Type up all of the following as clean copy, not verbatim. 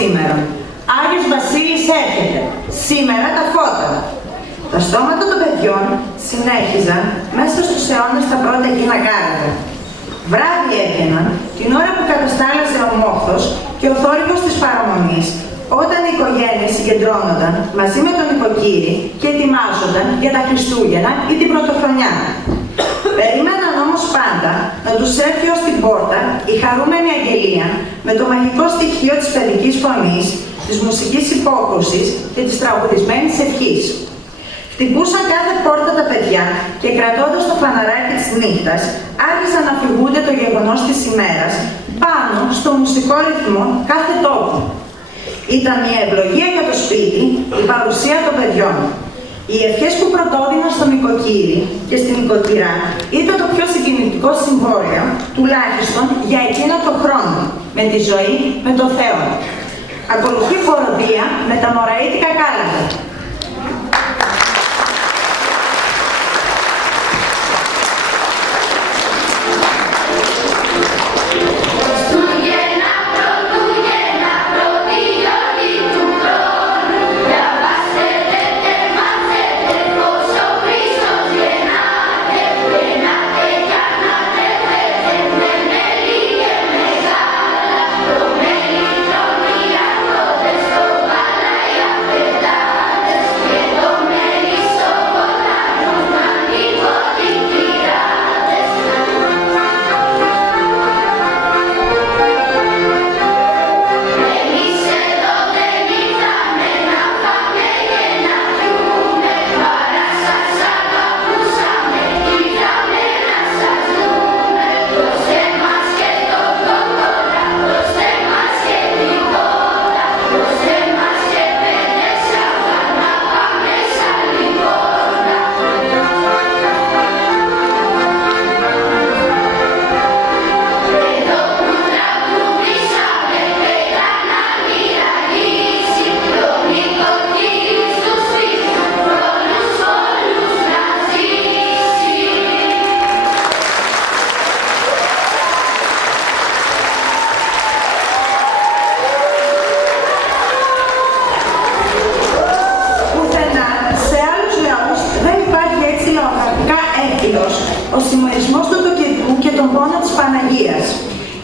σήμερα. Άγιος Βασίλης έρχεται. Σήμερα τα φώτα. Τα στόματα των παιδιών συνέχιζαν μέσα στους αιώνες τα πρώτα εκείνα γάρδια. Βράδυ έβγαιναν την ώρα που καταστάλαζε ο μόχθος και ο θόρυβος της παραμονής, όταν οι οικογένειες συγκεντρώνονταν μαζί με τον νοικοκύρη και ετοιμάζονταν για τα Χριστούγεννα ή την Πρωτοχρονιά. Περίμεναν όμως πάντα να τους έρθει ως την πόρτα η χαρούμενη αγγελία με το μαγικό στοιχείο της παιδικής φωνής, της μουσικής υπόκρουσης και της τραγουδισμένης ευχής. Χτυπούσαν κάθε πόρτα τα παιδιά και κρατώντας το φαναράκι της νύχτας, άρχισαν να φυγούνται το γεγονός της ημέρας πάνω στο μουσικό ρυθμό κάθε τόπου. Ήταν μια ευλογία για το σπίτι η παρουσία των παιδιών. Οι ευχές που πρωτόδυναν στον νοικοκύρη και στην νοικοκυρά ήταν το πιο συγκινητικό συμβόλαιο, τουλάχιστον για εκείνο τον χρόνο, με τη ζωή με τον Θεό. Ακολουθεί χοροδία με τα μωραΐτικα κάλαντα.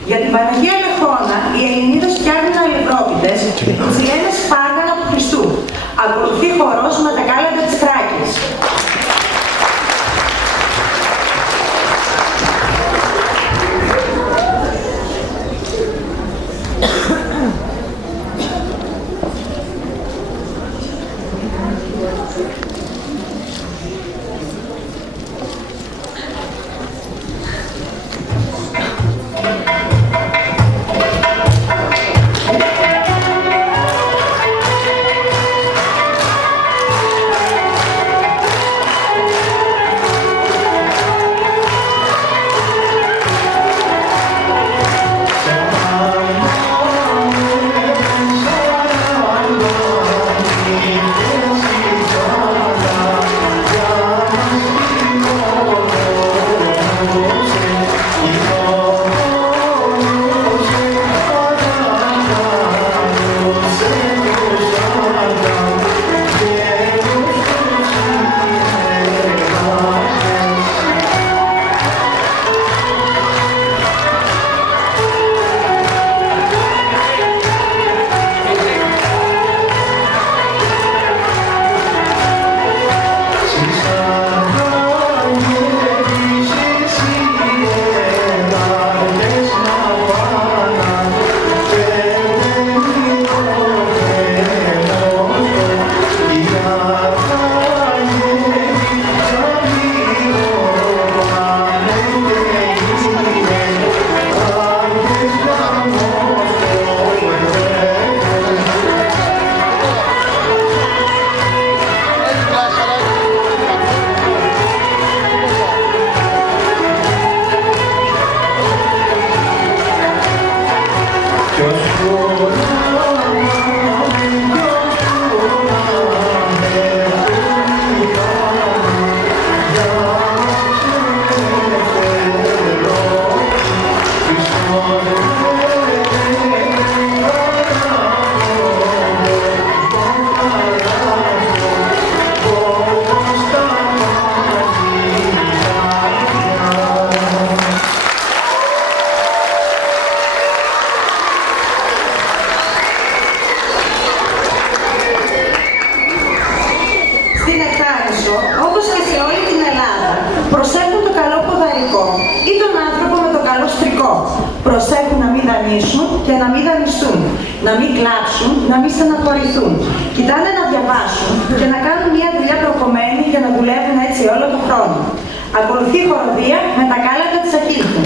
Για την Παναγία Ελεχώνα, οι Ελληνίδες φτιάχνουν αλευρόπιτες και τις λένε Σπάργανα του Χριστού. Ακολουθεί χορός με τα κάλαντα της Θράκης. δανείσουν και να μην δανειστούν, να μην κλάψουν, να μην στεναχωρηθούν. Κοιτάνε να διαβάσουν και να κάνουν μια δουλειά προκομμένη για να δουλεύουν έτσι όλο τον χρόνο. Ακολουθεί η χοροδία με τα κάλατα της Ακίνθου.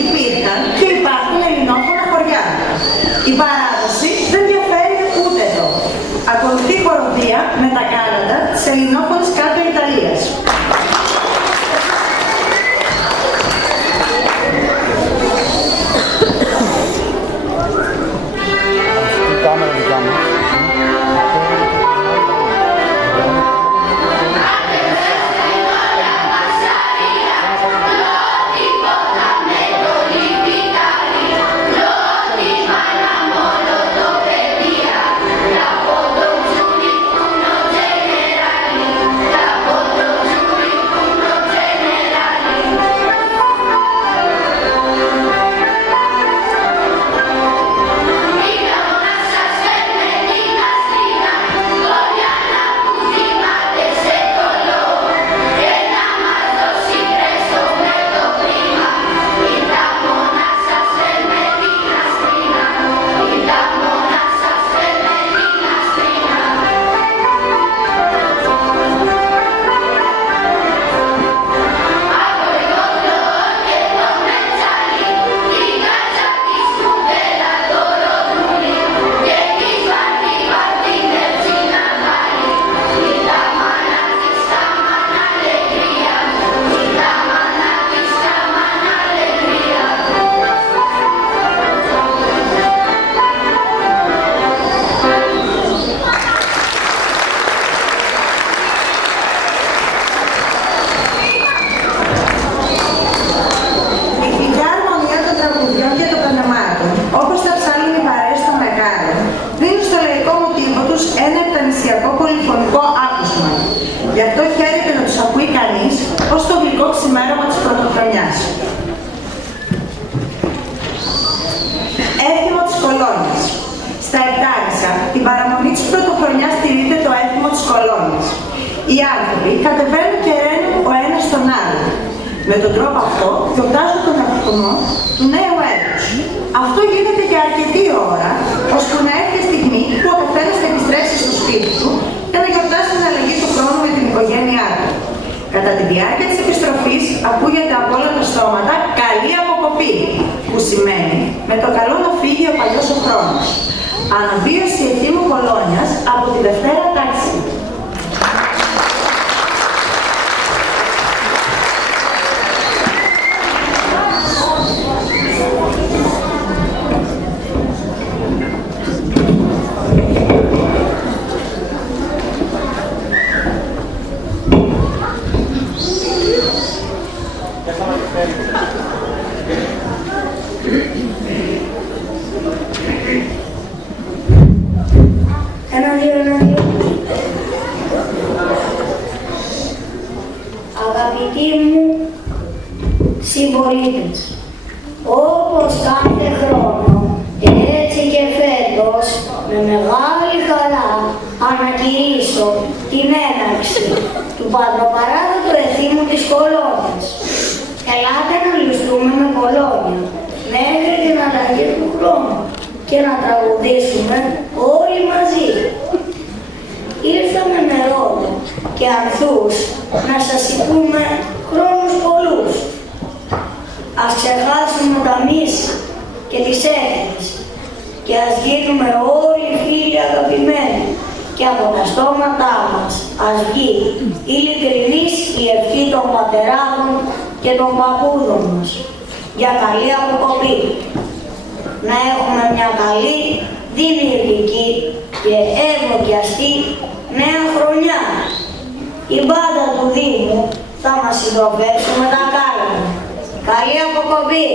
Υπήρχαν και υπάρχουν ελληνόφωνα χωριά. Η παράδοση δεν διαφέρει ούτε εδώ. Ακολουθεί χοροδία με τα κάλαντα της ελληνόφωνης κάτω Ιταλίας. Γι' αυτό χαίρεται να τους ακούει κανείς ως το γλυκό ξημέρωμα της πρωτοχρονιάς. Έθιμο της κολόνης. Στα Επτάρισα, την παραμονή της πρωτοχρονιάς στηρείται το έθιμο της κολόνης. Οι άνθρωποι κατεβαίνουν και ραίνουν ο ένας στον άλλον. Με τον τρόπο αυτό γιορτάζουν τον ερχομό του νέου έτους. Αυτό γίνεται για αρκετή ώρα, ώστε να έρθει η στιγμή που ο καθένας θα επιστρέψει στο σπίτι του για να γιορτάσει την αλλαγή του χρόνου με την οικογένειά του. Κατά τη διάρκεια της επιστροφής ακούγεται από όλα τα στόματα «καλή αποκοπή», που σημαίνει «με το καλό να φύγει ο παλιός ο χρόνος». Αναβίωση Ευθύμου Κολόνιας από τη Δευτέρα τάξη. Αγαπητοί μου συμπολίτες, όπως κάθε χρόνο, έτσι και φέτος, με μεγάλη χαρά ανακηρύσω την έναρξη του παντοπαράδοτου εθήμου της Κολόνιας. Ελάτε να λουστούμε με κολόνια μέχρι την αλλαγή του χρόνου και να τραγουδήσουμε όλοι μαζί. Ήρθαμε με ρόδο και ανθούς να σας υπούμε χρόνους πολλούς. Ας ξεχάσουμε τα μίση και τις έθνες και ας γίνουμε όλοι φίλοι αγαπημένοι και από τα στόματά μας ας βγει ειλικρινής η ευχή των πατεράδων και των παππούδων μας για καλή αποκοπή. Να έχουμε μια καλή, δημιουργική και ευωδιαστή νέα χρονιά. Η μπάντα του Δήμου θα μας συντροφεύσει με τα κάλανα. Καλή αποκοπή!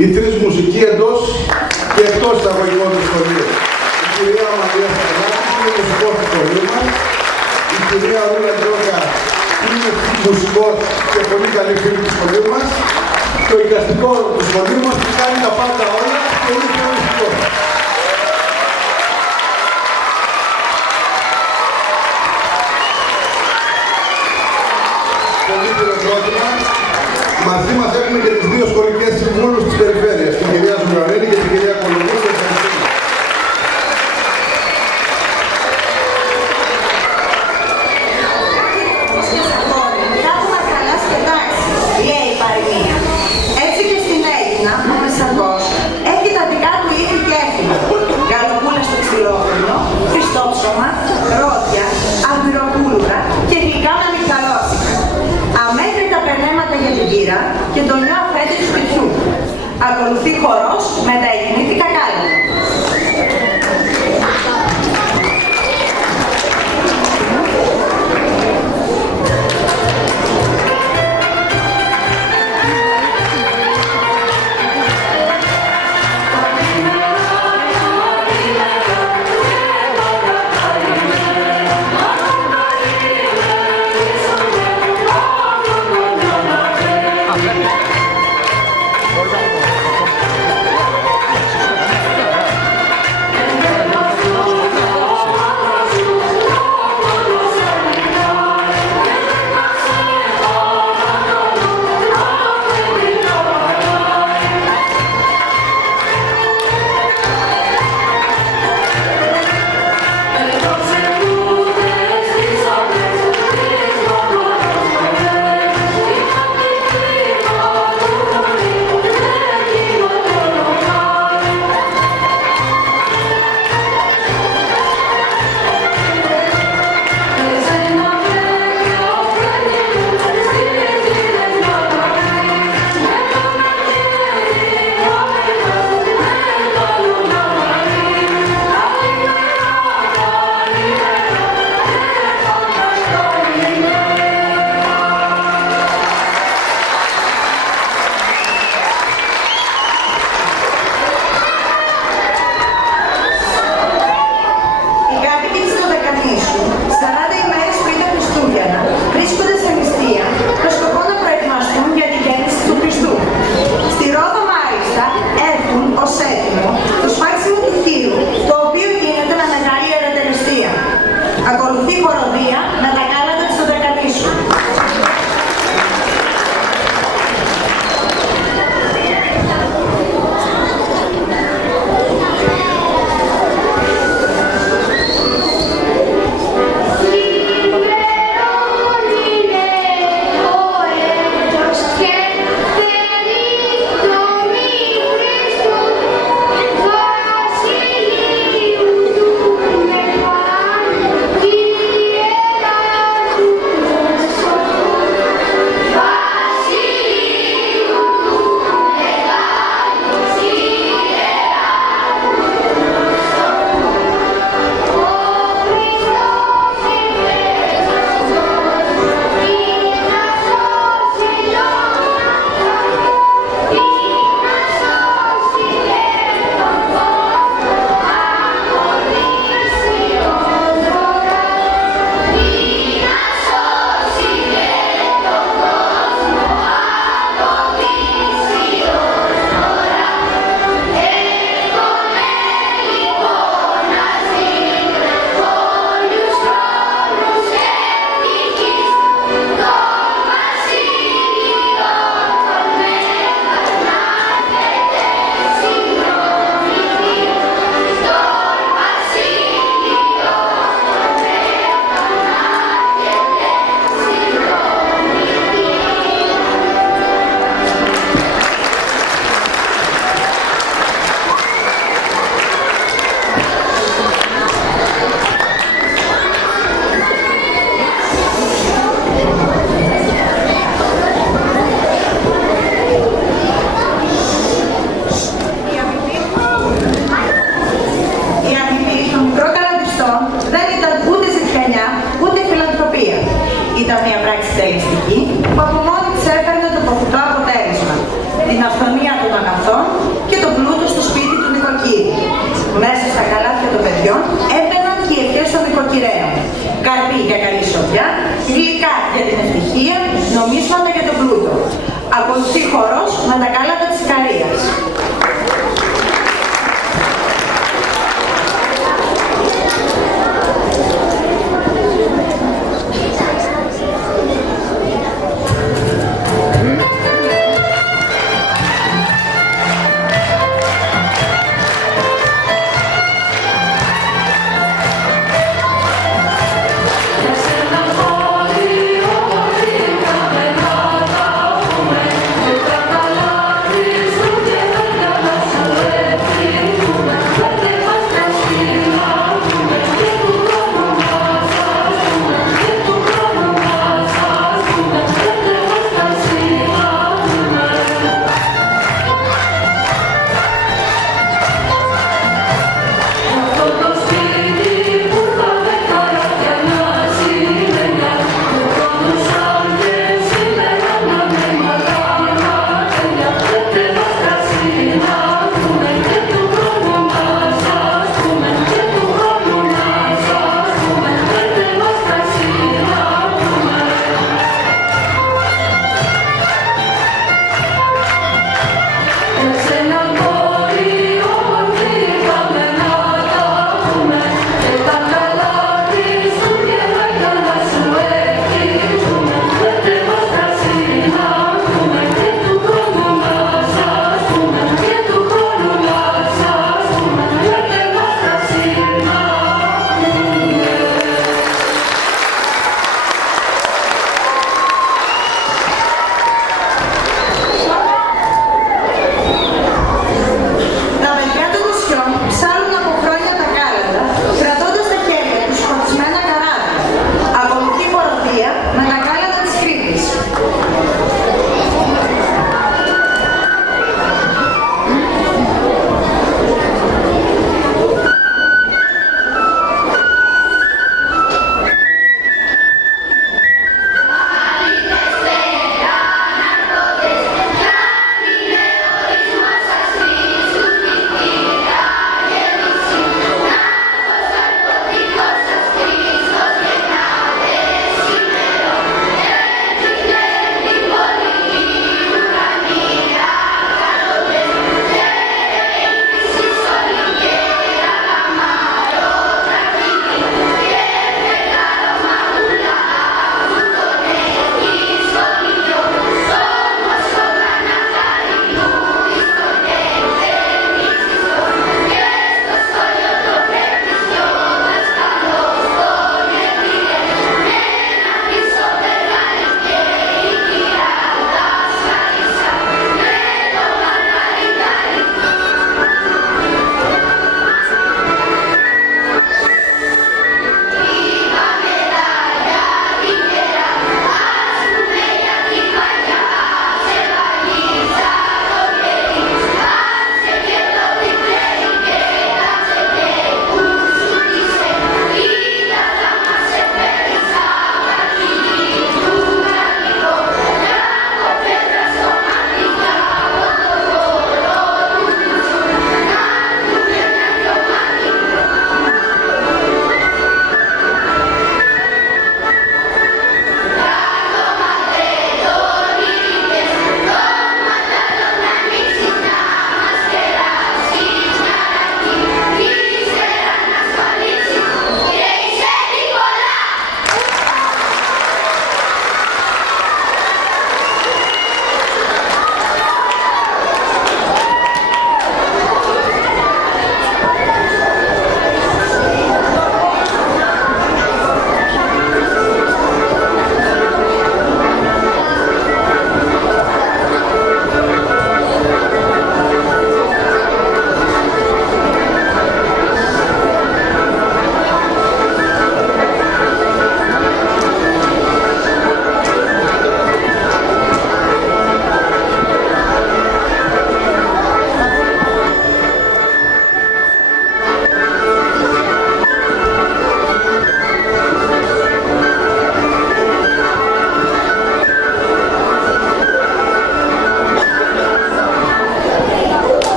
οι τρεις μουσικοί εντός και εκτός εισαγωγικών του σχολείου. Η κυρία Μαρία Σταγνάκη είναι μουσικός του σχολείου μας. Η κυρία Ρούλα Γιώργα είναι μουσικός και πολύ καλή φίλη του σχολείου μας. Και ο εικαστικό του σχολείου μας που κάνει τα πάντα όλα και είναι πιο μουσικός. Πολύ χειροκρότημα. Μαζί μας έχουμε και τις δύο σχολικές συμβούλους της περιφέρειας, την κυρία Ζουραρίνη και την κυρία Κολομού. Έτσι και στην Αίγινα, ο Μεσαργός έχει τα δικά του ήθη και έθιμα. Γαλοπούλα στο ξυλόφρυνο, χριστόψωμα, ρόδια, αμπυροπούλουρα και γλυκά με αμυγδαλώσικα. Αμέτρητα περνέματα για την κύρα και τον νέο αφέντη του σπιτιού. Ακολουθεί χορός με τα ελληνικά για καλή σοφιά, γλυκά για την ευτυχία, νομίσματα για τον πλούτο. Ακολουθεί χορός με τα κάλατα της Ικαρίας. Thank you.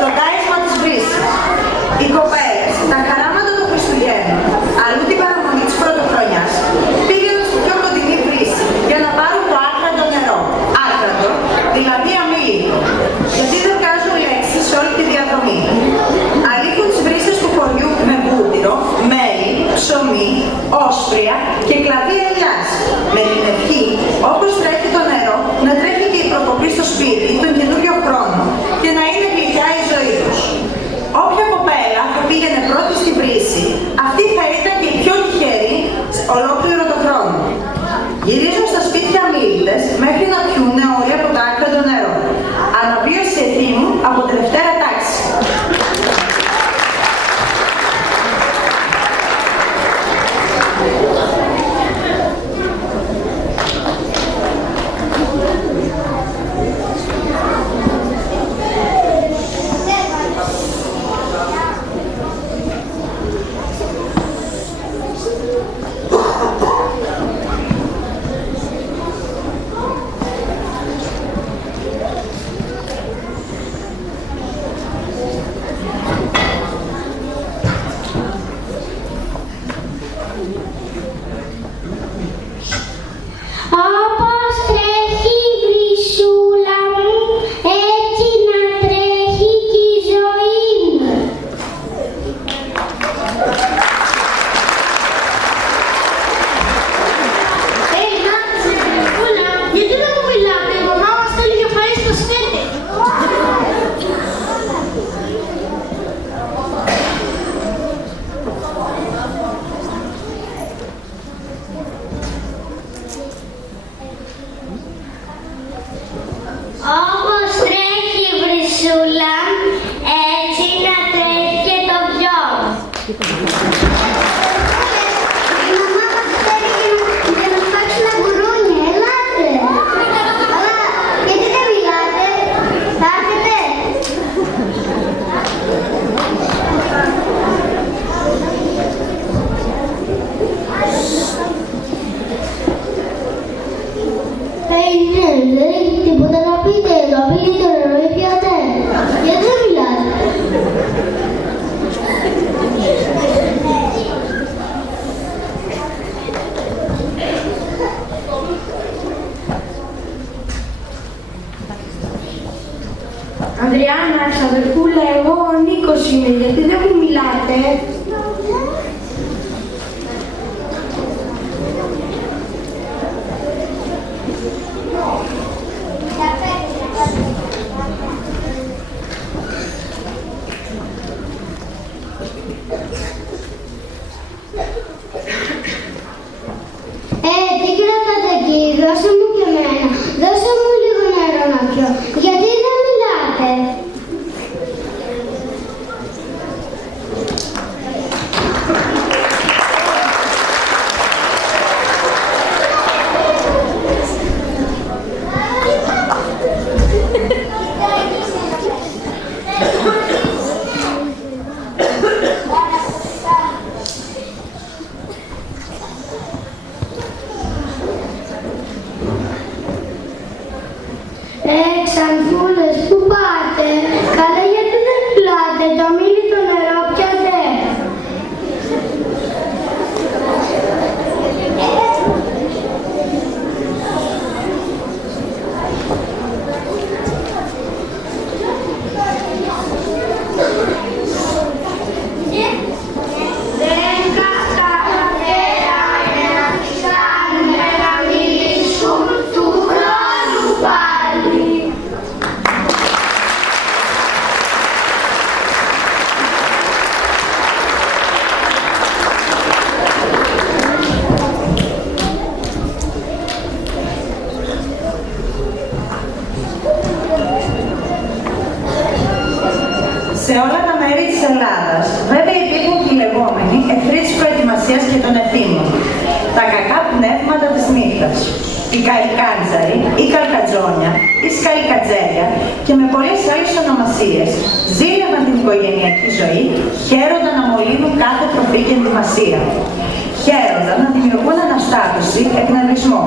το τάισμα της βρύσης. Οι κοπέλες, τα χαράματα των Χριστουγέννων, αλλού την παραμονή της πρωτοχρονιάς, πήγαιναν στην πιο κοντινή βρύση για να πάρουν το άκρατο νερό. Άκρατο, δηλαδή αμήλυτο, γιατί δεν βγάζουν λέξεις σε όλη τη διαδρομή. Αλήφουν τις βρύσες του χωριού με βούτυρο, μέλι, ψωμί, όσπρια και κλαδί ελιάς, με την ευχή, όπως τρέχει το νερό, να τρέχει και η προκοπή στο σπίτι τον καινούριο χρόνο και να είναι γλυκιά η ζωή τους. Όποια κοπέλα που πήγαινε πρώτη στη βρύση, αυτή θα ήταν και η πιο τυχερή ολόκληρο το χρόνο. Γυρίζουν στα σπίτια αμήλυτες μέχρι να πιούνε όλοι από το άκρατο νερό. Αναβίωση εθήμου από τη Δευτέρα τάξη. Ανδριάννα, ξαδερφούλα, εγώ ο Νίκος είμαι, γιατί δεν μου μιλάτε? Τι κρατάτε εκεί, δώσε μου και εμένα, δώσε μου λίγο νερό να πιω, γιατί δεν μιλάτε? Ξανθούλες, πού πάτε? Καλά, γιατί δεν μιλάτε? Το αμήλυτο νερό πιάτε? Δεν καταφέραμε να τις κάνουμε να μιλήσουν του χρόνου πάλι. Σε όλα τα μέρη της Ελλάδας, βέβαια υπήρχαν και οι λεγόμενοι εχθροί της προετοιμασίας και των εθήμων, τα κακά πνεύματα της νύχτας, οι καλικάντζαροι, οι καλκατζόνια, οι σκαλικατζέρια και με πολλές άλλες ονομασίες ζήλευαν την οικογενειακή ζωή, χαίρονταν να μολύνουν κάθε τροφή και ενδυμασία. Χαίρονταν να δημιουργούν αναστάτωση, εκνευρισμό.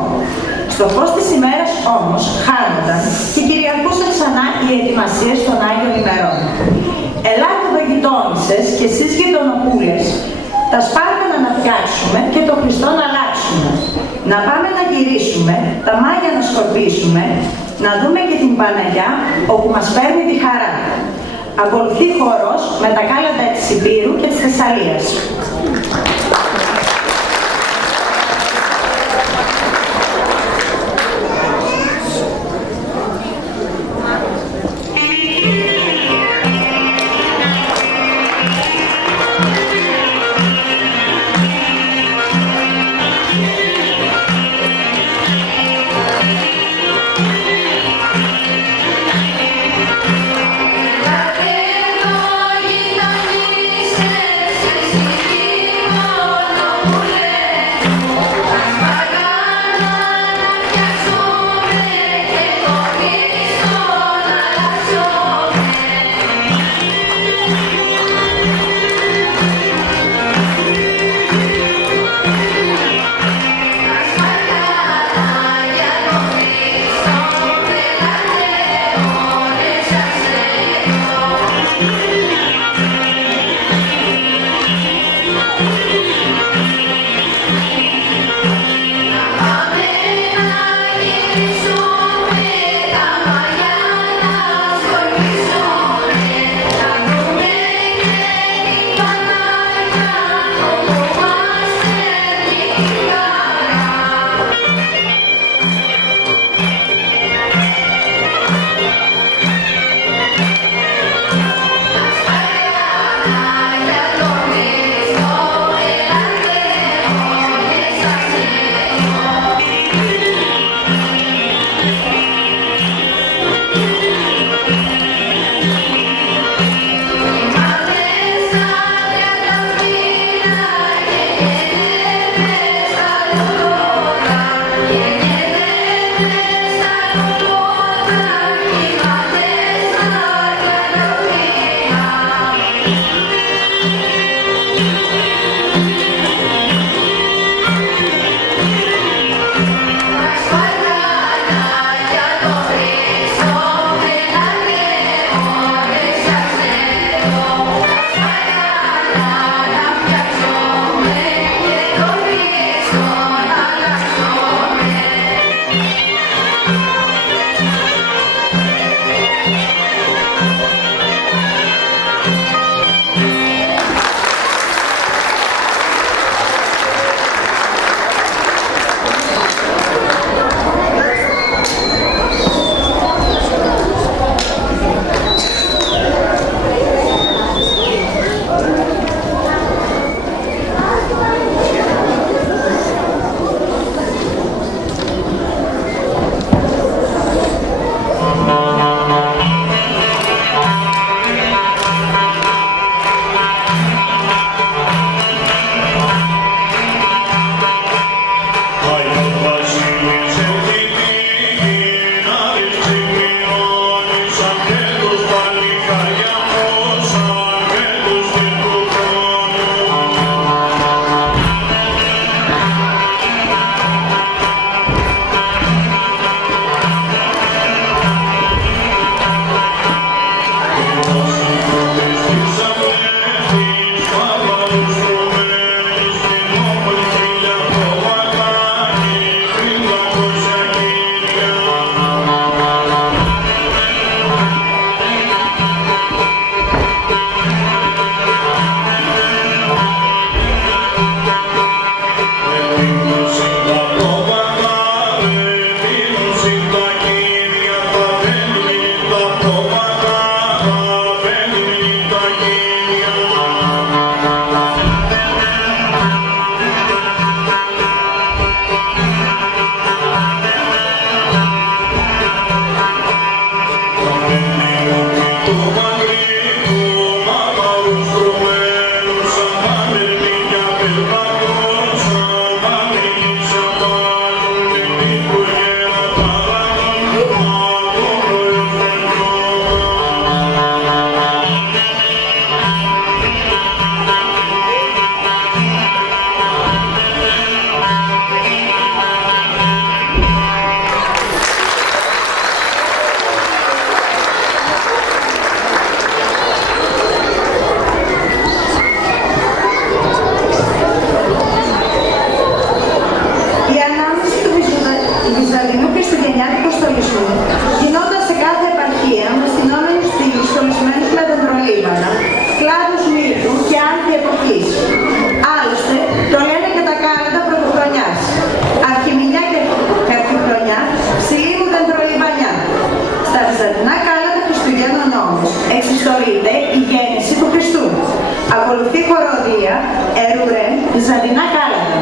Στο φως της ημέρας όμως χάνονταν και κυριαρχούσαν ξανά οι ετοιμασίες των Άγιων ημερών. Ελάτε εδώ γειτόνισσες και εσείς γειτονοπούλες, τα Σπάρτανα να φτιάξουμε και το Χριστό να αλλάξουμε. Να πάμε να γυρίσουμε, τα μάγια να σκορπίσουμε, να δούμε και την Παναγιά όπου μας φέρνει τη χαρά. Ακολουθεί χορός με τα κάλαντα της Υπήρου και της Θεσσαλίας. La θεωρείται η γέννηση του Χριστού. Ακολουθεί χοροδία, ερουρέν, βυζαντινά κάλατα.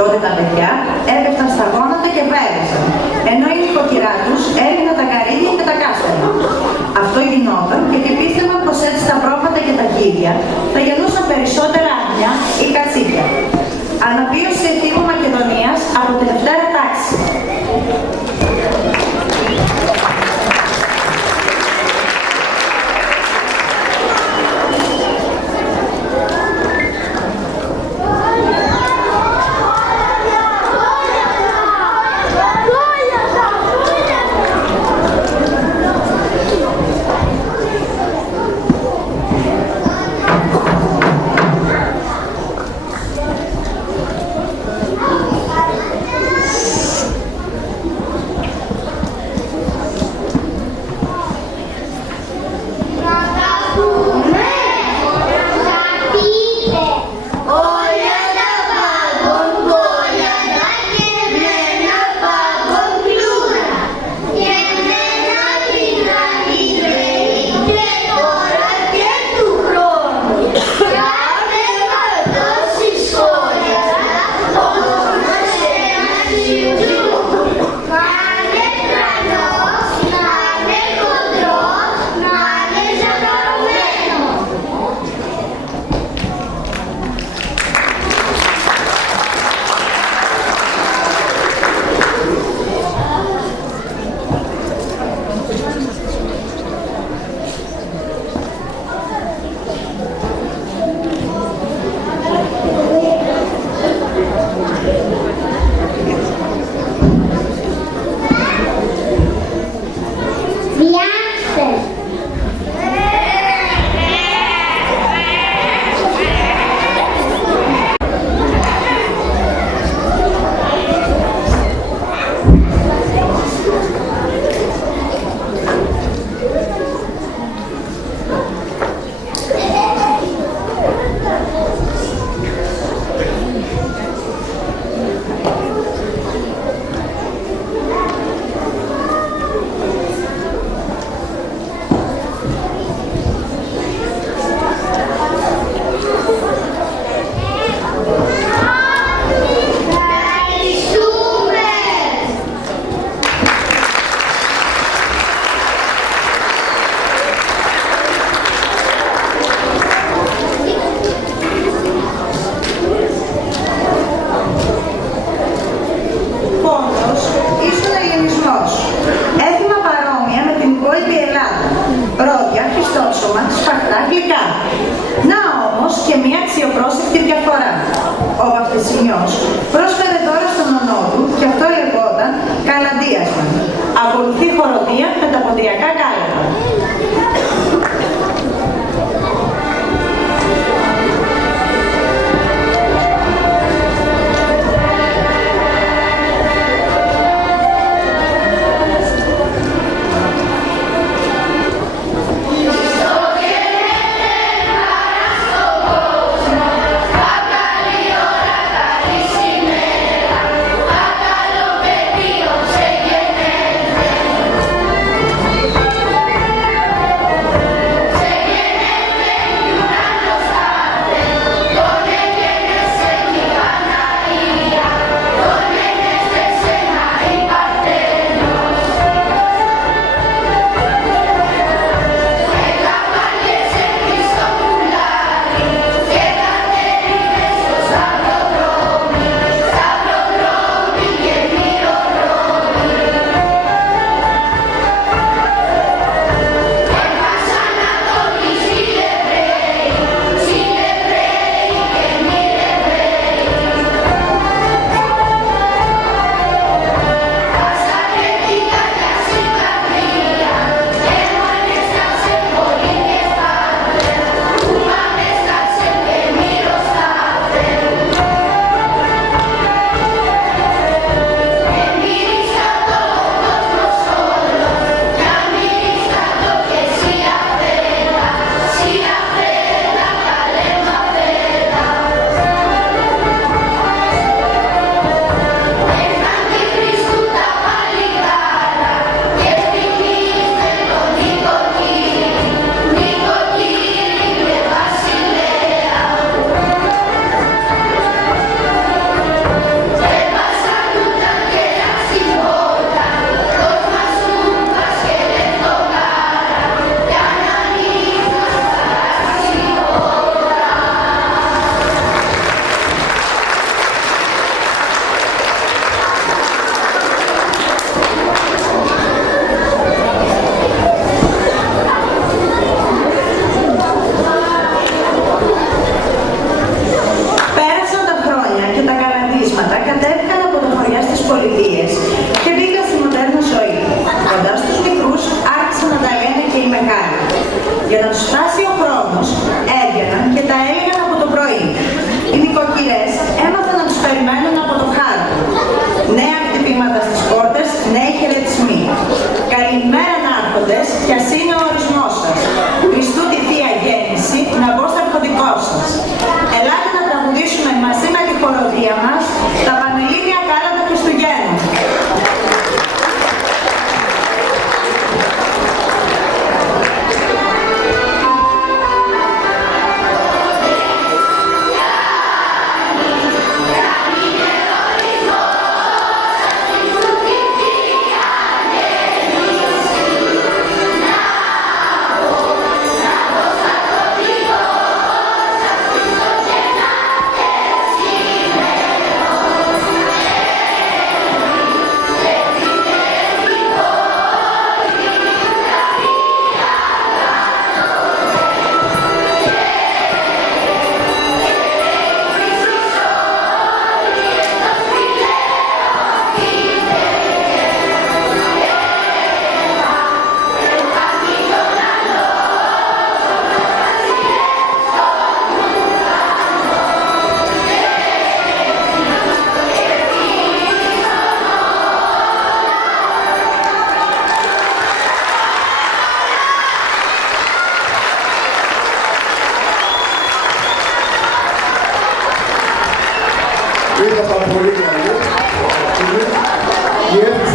Τότε τα παιδιά έπεφταν στα γόνατα και πέρασαν, ενώ η νοικοκυρά τους έριχνε τα καρύδια και τα κάστανα. Αυτό γινόταν γιατί πίστευαν πως έτσι τα πρόβατα και τα χείλια θα γεννούσαν περισσότερα αρνιά ή κατσίκια. Αναβίωση εθήμου Μακεδονίας από τη Δευτέρα τάξη.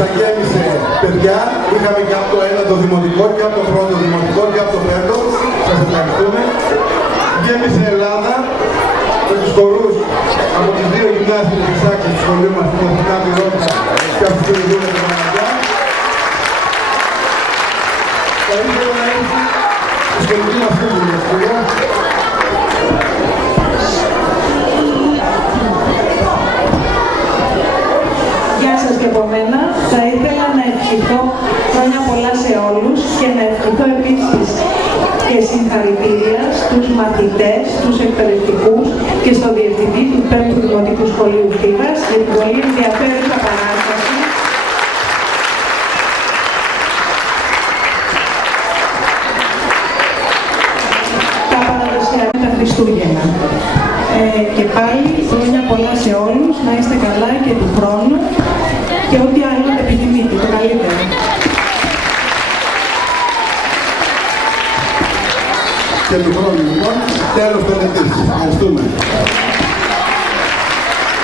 τα γέμισε παιδιά. Είχαμε και από το ένα το δημοτικό και από το πρώτο δημοτικό και από το πέμπτο. Σας ευχαριστούμε. Γέμισε Ελλάδα με τους χορούς από τις δύο γυμνάσιες της άξης του σχολείου μας, την Αθηνά Μυρότητα και από τους Περιβούλες του Μαναγιά. Θα ήθελα να έρθει η σχολική μας φίλη. Γεια σας και από μένα. Θα ήθελα να ευχηθώ χρόνια πολλά σε όλους και να ευχηθώ επίσης και συγχαρητήρια στους μαθητές, στους εκπαιδευτικούς και στον διευθυντή του 5ου Δημοτικού Σχολείου Θήβας για την πολύ ενδιαφέρουσα παράσταση. Τα παραδοσιακά τα Χριστούγεννα. Και πάλι χρόνια πολλά σε όλους, να είστε καλά και του χρόνου και ό,τι άλλο επιθυμείτε, το καλύτερο. Και του χρόνου λοιπόν, τέλος τελετής. Ευχαριστούμε.